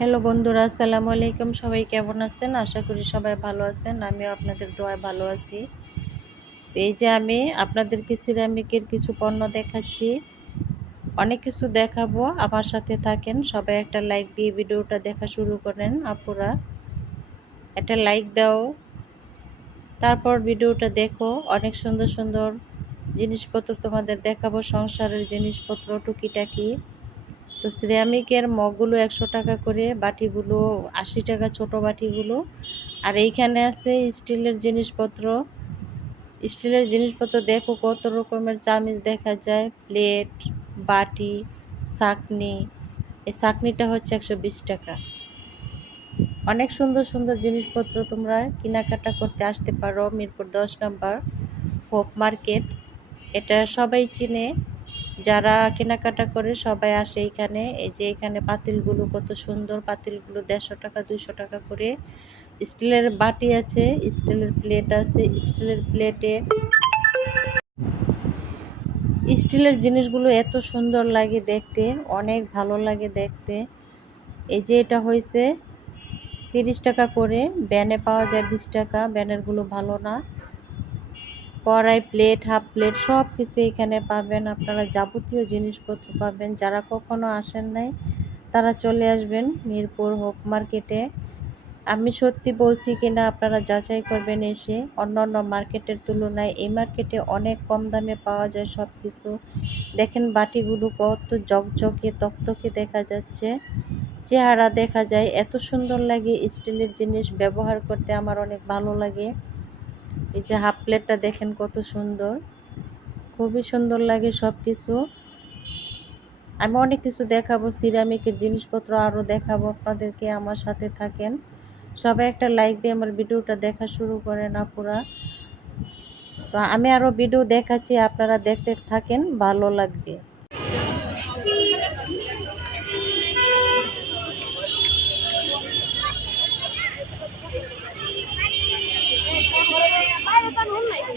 Hello বন্ধুরা, আসসালামু আলাইকুম। সবাই কেমন আছেন? আশা করি সবাই ভালো আছেন। আমিও আপনাদের দোয়ায় ভালো আছি। এই যে আমি আপনাদেরকে সিরামিকের কিছু পণ্য দেখাচ্ছি। অনেক কিছু দেখাবো। আমার সাথে থাকেন। সবাই একটা লাইক দিয়ে ভিডিওটা দেখা শুরু করেন আপুরা। একটা লাইক দাও। তারপর ভিডিওটা দেখো। অনেক সুন্দর সুন্দর জিনিসপত্র তোমাদের দেখাবো। সংসারের জিনিসপত্র, টুকিটাকি। তো সিরামিকের মগগুলো একশো টাকা করে, বাটিগুলো আশি টাকা ছোট বাটিগুলো। আর এইখানে আছে স্টিলের জিনিসপত্র। স্টিলের জিনিসপত্র দেখো কত রকমের চামিচ দেখা যায়। প্লেট, বাটি, চাকনি। এই চাকনিটা হচ্ছে একশো বিশ টাকা। অনেক সুন্দর সুন্দর জিনিসপত্র তোমরা কেনাকাটা করতে আসতে পারো মিরপুর দশ নম্বর হোপ মার্কেট। এটা সবাই চিনে। যারা কেনাকাটা করে সবাই আসে এখানে। এই যে এখানে পাতিলগুলো কত সুন্দর, পাতিলগুলো দেড়শো টাকা দুশো টাকা করে। স্টিলের বাটি আছে, স্টিলের প্লেট আছে, স্টিলের প্লেটে স্টিলের জিনিসগুলো এত সুন্দর লাগে দেখতে, অনেক ভালো লাগে দেখতে। এই যে এটা হয়েছে তিরিশ টাকা করে, ব্যানে পাওয়া যায় বিশ টাকা, ব্যানেরগুলো ভালো না। কড়াই প্লেট, হাফ প্লেট সব কিছু এখানে পাবেন। আপনারা যাবতীয় জিনিসপত্র পাবেন। যারা কখনো আসেন নাই, তারা চলে আসবেন মিরপুর হোক মার্কেটে। আমি সত্যি বলছি কিনা, আপনারা যাচাই করবেন এসে। অন্য অন্য মার্কেটের তুলনায় এই মার্কেটে অনেক কম দামে পাওয়া যায় সব কিছু দেখেন বাটিগুলো কত জকজকে, তকতকে দেখা যাচ্ছে। চেহারা দেখা যায়। এত সুন্দর লাগে স্টিলের জিনিস ব্যবহার করতে, আমার অনেক ভালো লাগে। এই যে হাফ প্লেটটা দেখেন কত সুন্দর। খুবই সুন্দর লাগে সব কিছু আমি অনেক কিছু দেখাবো, সিরামিকের জিনিসপত্র আরও দেখাবো, আপনাদেরকে আমার সাথে থাকেন। সবাই একটা লাইক দিয়ে আমার ভিডিওটা দেখা শুরু করেন আপুরা। তো আমি আরও ভিডিও দেখাচ্ছি, আপনারা দেখতে থাকেন, ভালো লাগবে।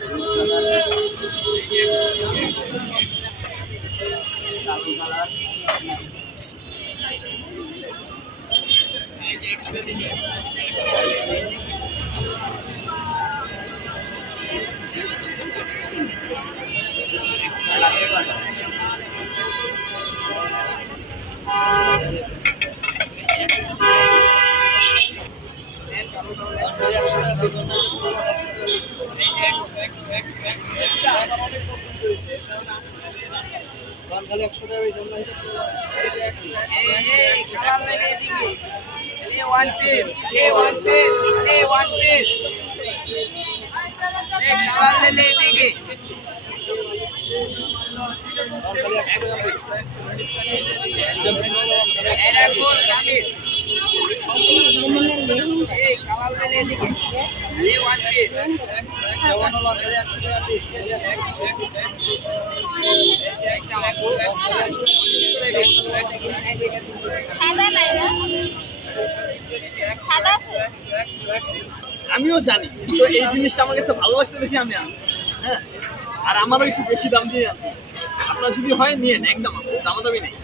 খালি একশো এই কালার লেলে এদিকে। hey, one piece. যেমন হলো খালি একশো টাকা পিস সাদা নাই না সাদা আছে আমিও জানি তো এই জিনিসটা আমার কাছে ভালো লাগছে দেখে আমি হ্যাঁ? আর আমারও একটু বেশি দাম দিয়ে আপনার যদি হয়, নিয়ে নেন একদম দামাদামি নেই।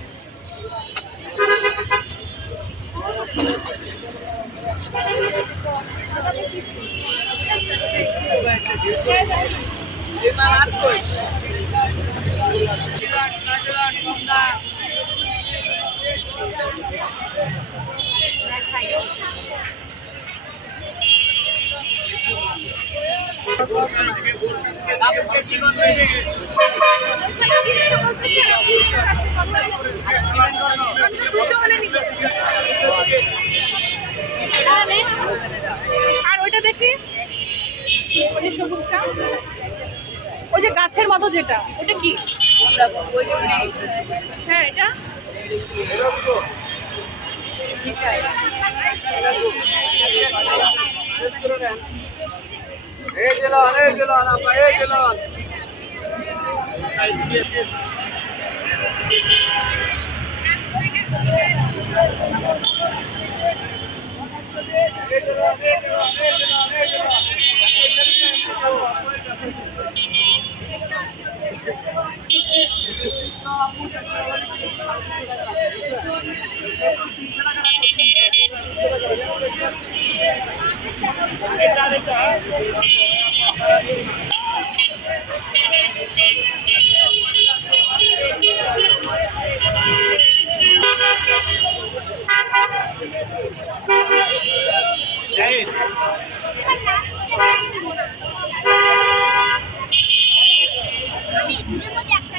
আর ওইটা দেখি? ওই সবুজটা? ওই যে গাছের মতো যেটা ওটা কি? হ্যাঁ এটা। এই দিলান এই দিলান আপা এই দিলান আমি দুটোর মধ্যে একটা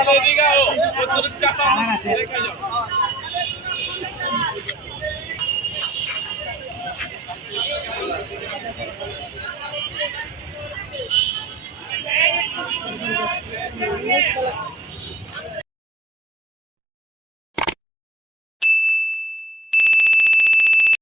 একটু আসতে পারো Thank you.